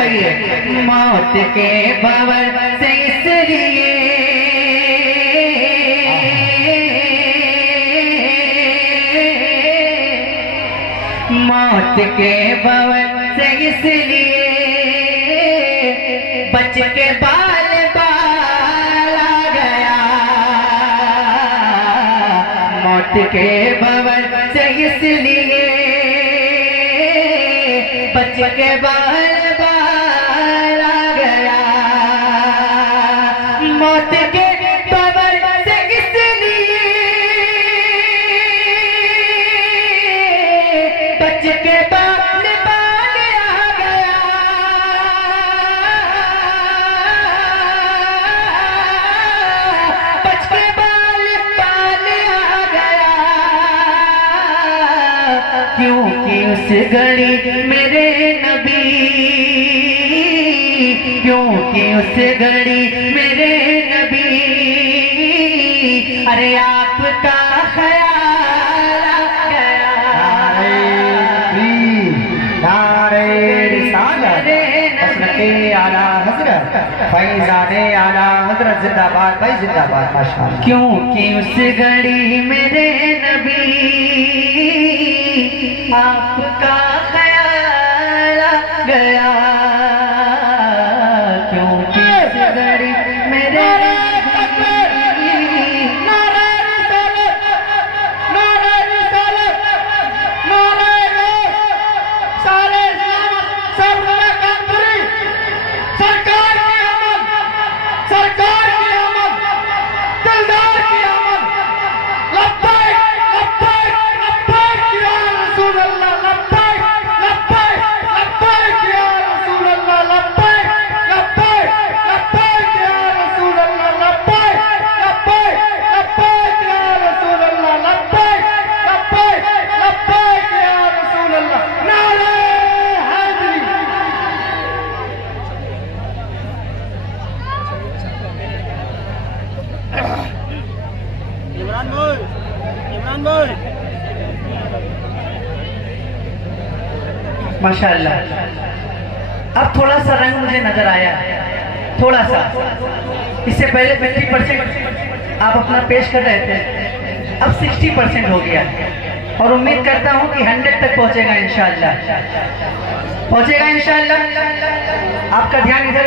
कहिए मौत के भंवर से इसलिए मौत के भंवर से इसलिए बच के बाल बाल आ गया। मौत के भंवर से इसलिए बच के बाल बाल आ गया। मौत के भंवर से इसलिए बच के बाल बाल आ गया। बच के बाल बाल आ गया। क्योंकि उस घड़ी मेरे नबी, क्योंकि उस घड़ी मेरे नबी, अरे आपका ख्याल आ गया। नारे रिसालत हज़रत आला हज़रत फैज़ाने आला हज़रत जिंदाबाद भाई जिंदाबाद माशाअल्लाह। क्योंकि उस घड़ी मेरे नबी आपका ख्याल आ गया। क्योंकि उस घड़ी मेरे माशाअल्लाह। अब थोड़ा सा रंग मुझे नजर आया, थोड़ा सा। इससे पहले 50% आप अपना पेश कर रहे थे, अब 60% हो गया और उम्मीद करता हूं कि 100 तक पहुंचेगा इंशाअल्लाह, पहुंचेगा इंशाअल्लाह। आपका ध्यान इधर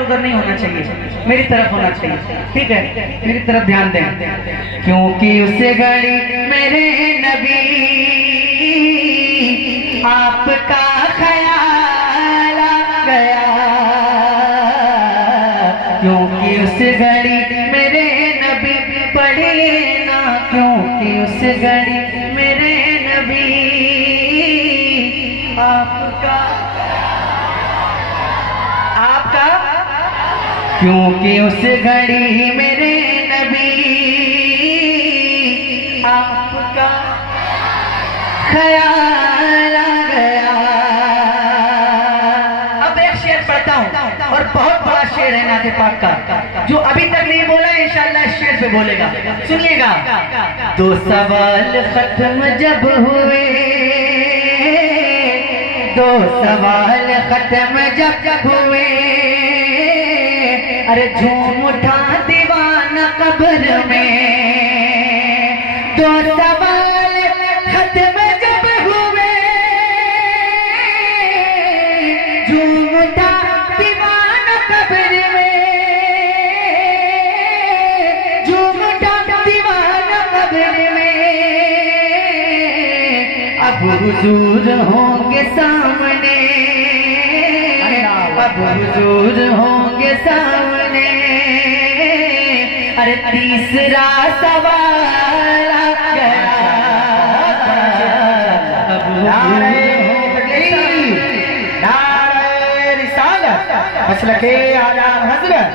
उधर नहीं होना चाहिए, मेरी तरफ होना चाहिए, ठीक है? मेरी तरफ ध्यान दें। क्योंकि उस घड़ी मेरे नबी आपका ख्याल आ गया। क्योंकि उस घड़ी मेरे नबी पढ़े ना, क्योंकि उस घड़ी मेरे नबी आपका आपका क्योंकि उस घड़ी मेरे नबी आपका ख्याल आ गया। अब एक शेर पढ़ता हूँ और बहुत बड़ा शेर है नाते पाक का, जो अभी तक नहीं बोला है, इंशाअल्लाह इस शेर पे बोलेगा। सुनिएगा। 2 सवाल खत्म जब हुए, 2 सवाल खत्म जब हुए, अरे झूम उठा दीवाना कब्र में। 2 सवाल खत्म जब हुए, झूम उठा दीवाना कब्र में, झूम उठा दीवाना कब्र में। अब हुजूर होंगे सामने, अब हुजूर होंगे सामने, अरे तीसरा सवाल आ गया। अब नारे रिसालत मसलके आला हज़रत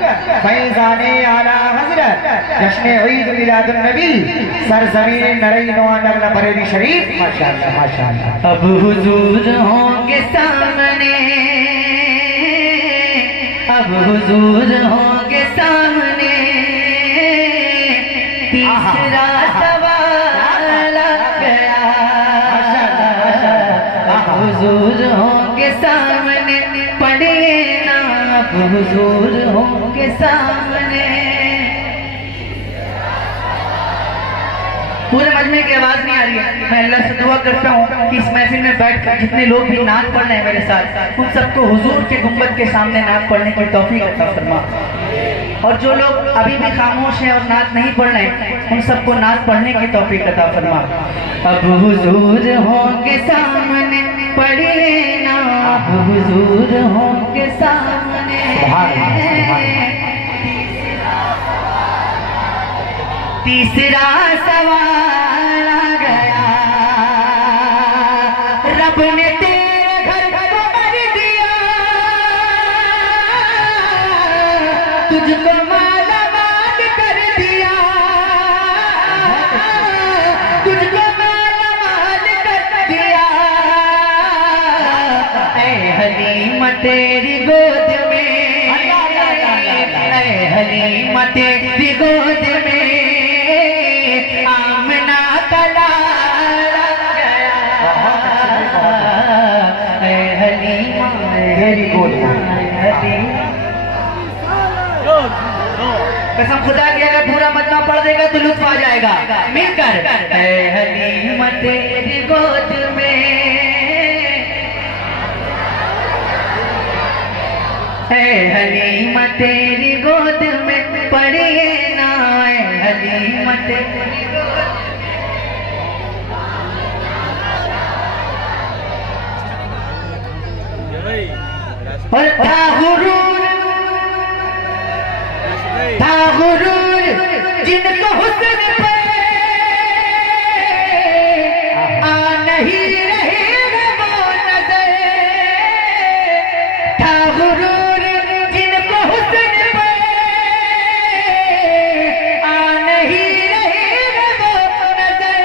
फैज़ाने आला हज़रत जश्न ईद मिलादुन नबी सरज़मीन नरई नवानगला बरेली शरीफ माशाअल्लाह माशाअल्लाह। अब हुजूर होंगे सामने, अब हुजूर होंगे सामने, तीसरा सवाल आ गया। हुजूर होंगे सामने, पढ़े अब हुजूर होंगे सामने। पूरे मजमे की आवाज नहीं आ रही है। मैं अल्लाह से दुआ करता हूँ कि इस महफिल में बैठकर जितने लोग भी नात पढ़ रहे हैं मेरे साथ, उन सबको हुजूर के गुंबद के सामने नात पढ़ने की तौफीक अता फरमा। और जो लोग अभी भी खामोश हैं और नात नहीं पढ़ रहे हैं, उन सबको नात पढ़ने की तौफीक अता फरमा। अब हुजूर होंगे सामने, पढ़िए ना अब हुजूर होंगे सामने। तीसरा सवाल आ गया, रब ने तेरे घर को भर दिया, तुझको मालामाल कर दिया, तुझको मालामाल कर दिया। ऐ हलीमा तेरी गोद में, ऐ हलीमा तेरी गोद में आमना का लाला गया। ऐ हलीमा तेरी गोद में। कसम खुदा की अगर पूरा मजमा पढ़ देगा तो लुत्फ आ जाएगा मिलकर। ऐ हलीमा तेरी गोद में, ऐ हलीमा तेरी गोद में पढ़िए ना, ऐ हलीमा तेरी गोद। और था गुरूर जिनको हुस्न पे आ नहीं रही है वो नजर, था गुरूर जिनको हुस्न पे आ नहीं रही है वो नजर,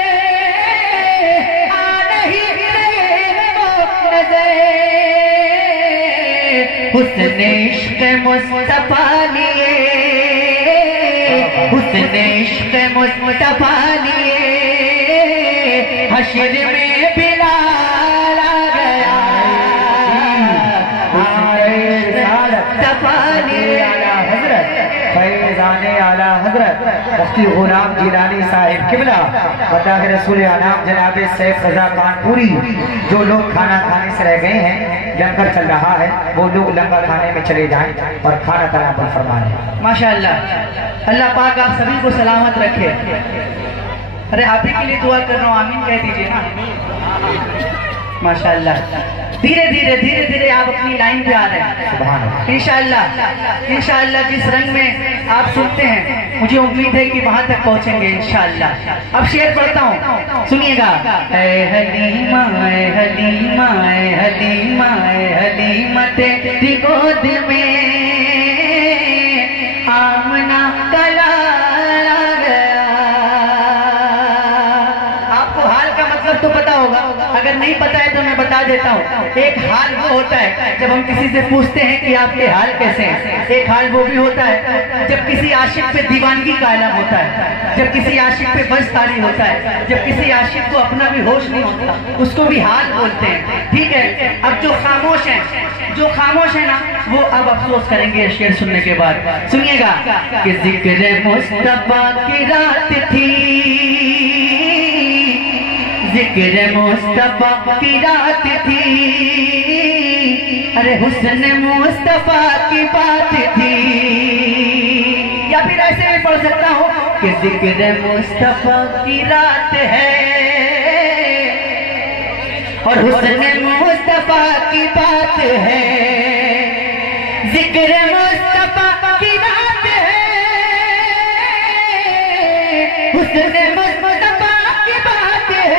आ नहीं रही है वो नजर। हुस्न इश्क मुस्तफा लिए, हुस्न इश्क मुस्तफा लिए हश्र में बिलाल आ गया। फैज़ाने आला हजरत मुफ्ती गुलाम जिलानी साहिब किबला बता के रसूल आनाम जनाब सैफ रजा कानपुरी, जो लोग खाना खाने से रह गए हैं, लंगर चल रहा है, वो लोग लंगर खाने में चले जाएं और खाना तनावुल फरमाएं। माशाअल्लाह, अल्लाह पाक आप सभी को सलामत रखे। अरे आप ही के लिए दुआ कर रहा हूँ, आमीन कह दीजिए ना। माशाअल्लाह, धीरे धीरे आप अपनी लाइन पे आ रहे हैं। इंशाअल्लाह इंशाअल्लाह जिस रंग में आप सुनते हैं, मुझे उम्मीद है कि वहां तक पहुंचेंगे इंशाअल्लाह। अब शेर पढ़ता हूँ, सुनिएगा। ऐ हलीमा ऐ हलीमा ऐ हलीमा ऐ हलीमा तेरी गोद में आमना का लाला गया। आपको हाल का मतलब तो पता होगा, अगर नहीं पता है तो मैं बता देता हूँ। एक हाल वो होता है जब हम किसी से पूछते हैं कि आपके हाल कैसे हैं। एक हाल वो भी होता है जब किसी आशिक पे दीवानगी का आलम होता है, जब किसी आशिक पे बज़तारी होता है, जब किसी आशिक को अपना भी होश नहीं होता, उसको भी हाल बोलते हैं। ठीक है, अब जो खामोश है ना, वो अब अफसोस करेंगे शेर सुनने के बाद। सुनिएगा कि जिक्र मुस्तफा की रात थी, जिक्र मुस्तफा की रात थी, अरे हुस्न मुस्तफा की बात थी। या फिर ऐसे भी पढ़ सकता हूँ कि जिक्र मुस्तफा की रात है और हुस्न मुस्तफा की बात है। जिक्र मुस्तफा की रात है, हुस्न मुस्तफा की बात है।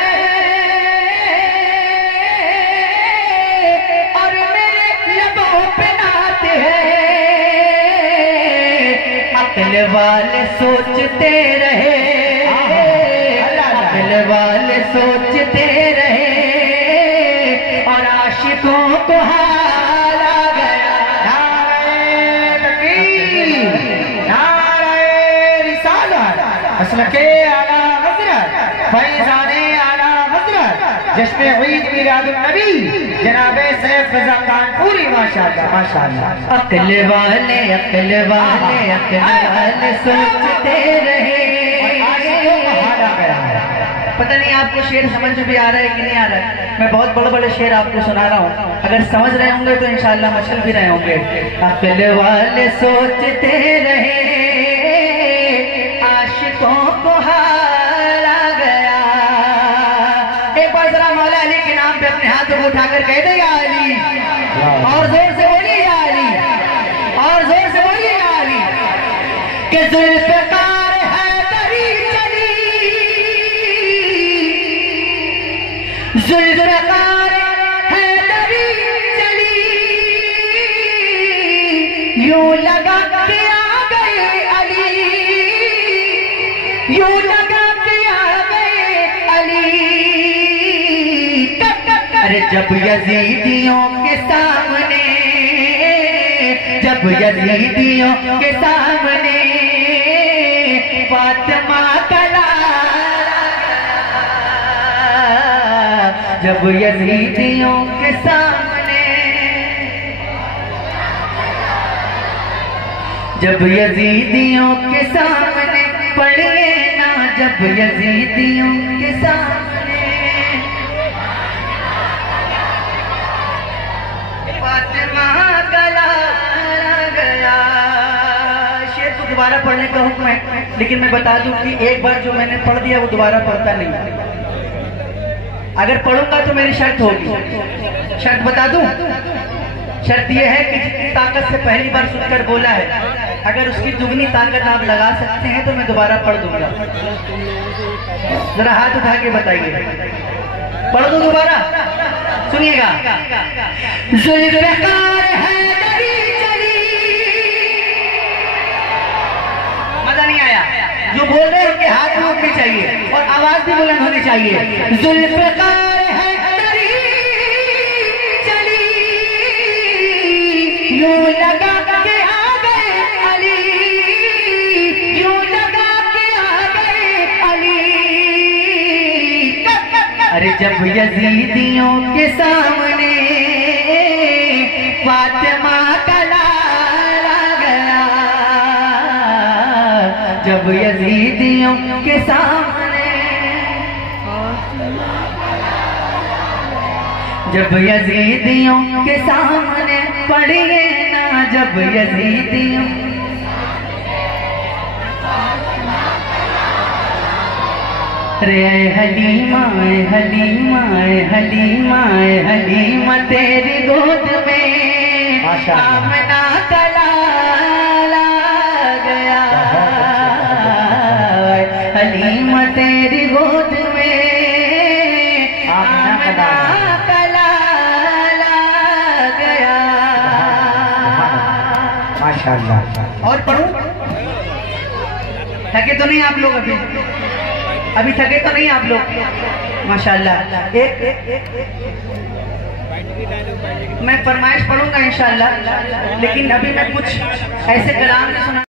अक्ल वाले सोचते रहे, अक्ल वाले सोचते रहे और आशिकों को हाल आ गया। नारे तकबीर, नारे रिसालत, मसलके आला हजरत, फैज़ाने आला हजरत जिसमें ईद मिलादुन नबी जनाबे सैफ रजा कानपुरी माशाअल्लाह माशाअल्लाह। अक्ल वाले सोचते रहे। पता नहीं आपको शेर समझ में भी आ रहा है कि नहीं आ रहा है। मैं बहुत बड़े बड़े शेर आपको सुना रहा हूँ, अगर समझ रहे होंगे तो इंशाल्लाह मचल भी रहे होंगे। अक्ल वाले सोचते रहे, आशिकों को हारा गया। एक बार जरा मौला अली के नाम पे अपने हाथों को उठाकर कह दे या अली, और जोर से बोलिए या अली, और जोर से बोलिए या अली। कि जुल्फ़िकार हैदरी चली, जुल्फ़िकार हैदरी चली, यूं लगा के आ गए अली, यूं लगा के आ गए अली। अरे जब यजीदियों के सामने, जब यजीदियों के सामने फातिमा का लाला, जब यजीदियों के सामने, जब यजीदियों के सामने पढ़िए ना, जब यजीदियों के सामने फातिमा का लाला गया। शेर को दोबारा पढ़ने का हुक्म है, लेकिन मैं बता दूं कि एक बार जो मैंने पढ़ दिया वो दोबारा पढ़ता नहीं। अगर पढ़ूंगा तो मेरी शर्त होगी। शर्त बता दूं? शर्त यह है कि जितनी ताकत से पहली बार सुनकर बोला है, अगर उसकी दुगनी ताकत आप लगा सकते हैं तो मैं दोबारा पढ़ दूंगा। जरा हाथ उठा के बताइए, पढ़ दूं दोबारा? सुनिएगा। जुल्फ़िकार हैदरी चली, मजा नहीं आया? जो बोल रहे हैं उनके हाथ में उठने चाहिए और आवाज भी बुलंद होनी चाहिए। जुल्फ़िकार हैदरी चली, यूं लगा के आ गए अली, यूं लगा के आ गए अली। अरे जब यजीदियों के सामने फातिमा का लाला गया, जब यजीदियों के सामने, जब यजीदियों के सामने पढ़िए ना, जब यजीदियों। रे हलीमा हलीमा हलीमा हलीमा तेरी गोद में आमना का लाला गया। हलीमा तेरी गोद में आमना का लाला गया। माशाअल्लाह। और पढ़ूं? थके तो नहीं आप लोग? अभी थके तो नहीं आप लोग? माशाअल्लाह। मैं फरमाइश पढ़ूंगा इंशाअल्लाह, लेकिन अभी मैं कुछ ऐसे कलाम में सुना।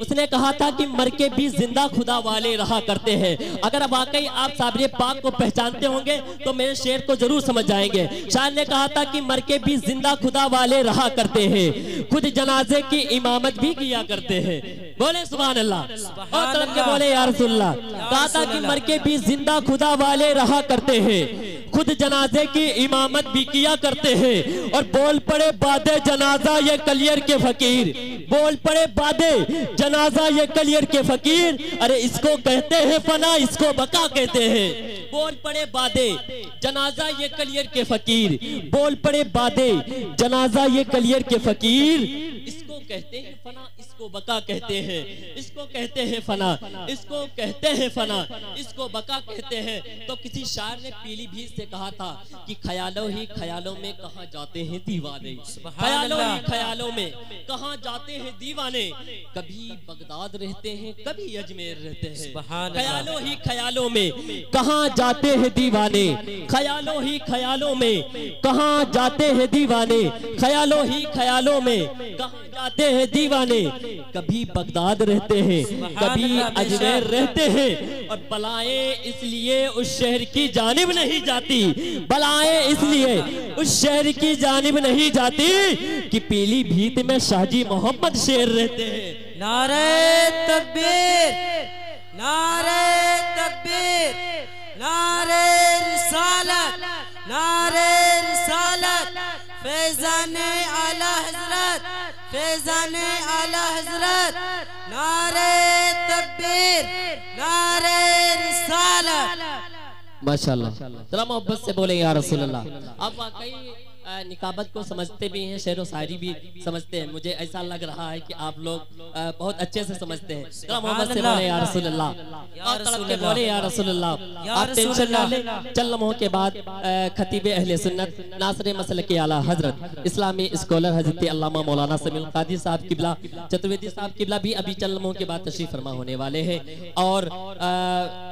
उसने कहा था कि मर के भी जिंदा खुदा वाले रहा करते हैं। अगर वाकई आप साबिर पाक को पहचानते होंगे तो मेरे शेर को जरूर समझ जाएंगे। शायर ने कहा था कि मर के भी जिंदा खुदा वाले रहा करते हैं, खुद जनाजे की इमामत भी किया करते हैं। बोले सुभान अल्लाह, और तरफ के बोले या रसूलल्लाह। कहा था कि मर के भी जिंदा खुदा वाले रहा करते हैं, खुद जनाजे की इमामत भी किया करते हैं। और बोल पड़े बादे जनाजा ये कलियर के फकीर, बोल पड़े बादे जनाजा ये कलियर के फकीर। अरे इसको कहते हैं फना, इसको बका कहते हैं। बोल पड़े बादे जनाजा ये कलियर के फकीर, बोल पड़े बादे जनाजा ये कलियर के फकीर। इसको कहते हैं फना, इसको बका कहते हैं, इसको कहते हैं फना, इसको कहते हैं फना, इसको बका कहते हैं। तो किसी शायर ने पीलीभीत से कहा था कि ख्यालों ही ख्यालों में कहाँ जाते हैं दीवाने, ख्यालों ही ख्यालों में कहाँ जाते हैं दीवाने। कभी बगदाद रहते हैं, कभी अजमेर रहते हैं, ख्यालों ही ख्यालों में कहाँ जाते हैं दीवाने, ख्यालों ही ख्यालों में कहाँ जाते हैं दीवाने, ख्यालों ही ख्यालों में कहाँ जाते हैं दीवाने, कभी बगदाद रहते हैं, कभी अजमेर रहते हैं, और बलाएं इसलिए उस शहर की जानिब नहीं जाती, बलाएं इसलिए उस शहर की जानिब नहीं जाती कि पीलीभीत में शाहजी मोहम्मद शेर रहते हैं। नारे तकबीर, नारे तकबीर, नारे रिसालत, नारे रिसालत, फैज़ाने आला हजरत, फैज़ाने आला हजरत, नारे तकबीर, नारे रिसालत। माशाल्लाह, जरा मोहब्बत से बोले या रसूल अल्लाह। आप वाकई निकाबत को समझते भी हैं, शेर व शायरी भी समझते हैं। मुझे ऐसा लग रहा है कि आप लोग बहुत अच्छे से समझते हैं। जरा मोहब्बत से बोले या रसूल अल्लाह, और तड़प के बोले या रसूल अल्लाह। आप टेंशन ना लें, चंद लम्हों के बाद खतीब अहले सुन्नत नासरे मसलक आला हजरत इस्लामी स्कॉलर हजरत अल्लामा मौलाना समीउल कादिर साहब किबला चतुर्वेदी साहब किबला भी अभी चंद लम्हों के बाद तशरीफ फरमा होने वाले हैं। और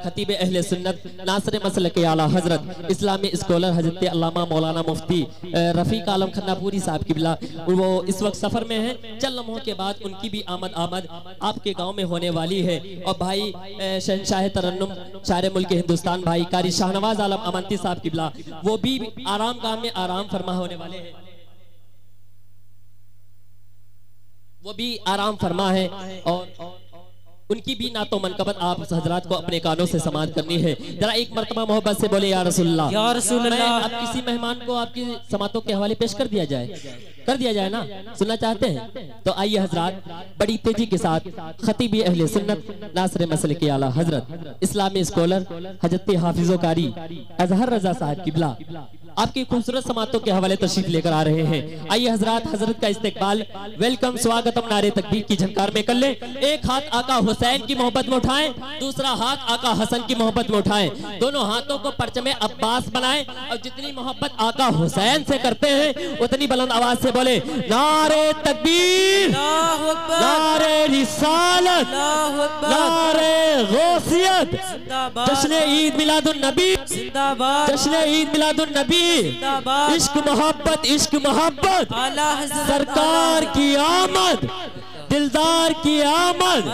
खतीब अहले सुन्नत नासरे मसलक आला हजरत इस्लामी स्कॉलर हजरत अल्लामा मौलाना मुफ्ती रफीक आलम खन्नापुरी साहब किबला, वो इस वक्त सफर में हैं। चंद लम्हों के बाद उनकी भी आमद आपके गांव में होने वाली है। और भाई शहंशाह तरन्नुम शायर मुल्क हिंदुस्तान भाई कारी शाहनवाज आलम अमंती साहब किबला, वो भी आराम गाह में आराम फरमा होने वाले हैं, वो भी आराम फरमा है। और उनकी भी ना तो मनकबत आप हजरात को अपने कानों से समाअत करनी है। जरा एक मर्तबा मोहब्बत से बोले या रसूलुल्लाह, या रसूलुल्लाह। अब किसी मेहमान को आपकी समातों के हवाले पेश कर दिया जाए ना, सुनना चाहते हैं तो आइए हजरात, बड़ी तेजी के साथ खतीब अहले सुन्नत नासरे मसलक आला हजरत इस्लामी स्कॉलर हजरत हाफिज़ो कारी अजहर रजा साहब किबला आपकी खूबसूरत समातों के हवाले तशरीफ लेकर आ रहे हैं। आइए हजरात, हजरत का इस्तकबाल, वेलकम, स्वागतम नारे तकबीर की झंकार में कर ले। एक हाथ आका हुसैन की मोहब्बत में उठाएं, दूसरा हाथ आका हसन की मोहब्बत में उठाएं, दोनों हाथों को परचमे अब्बास बनाएं, और जितनी मोहब्बत आका हुसैन से करते हैं उतनी बुलंद आवाज से बोले नारे तकबीर, नारे रिसालत, नारे गौसियत, जश्न ईद मिलादुन नबी, जश्न ईद मिलादुन नबी, इश्क मोहब्बत, सरकार की आमद, दिलदार की आमद,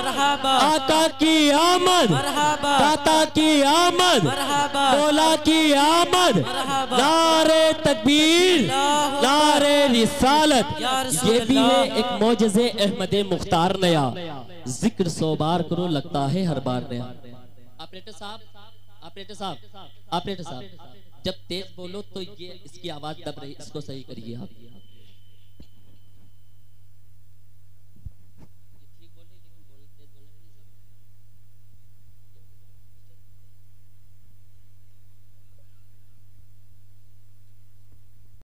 आका की आमद, दाता की आमद, मौला की आमद, नारे तकबीर, नारे रिसालत। ये भी है एक मौजज़े अहमद मुख्तार नया, जिक्र 100 बार करो लगता है हर बार नया। ऑपरेटर साहब, जब तेज बोलो तो ये इसकी आवाज दब रही, इसको सही करिए आप।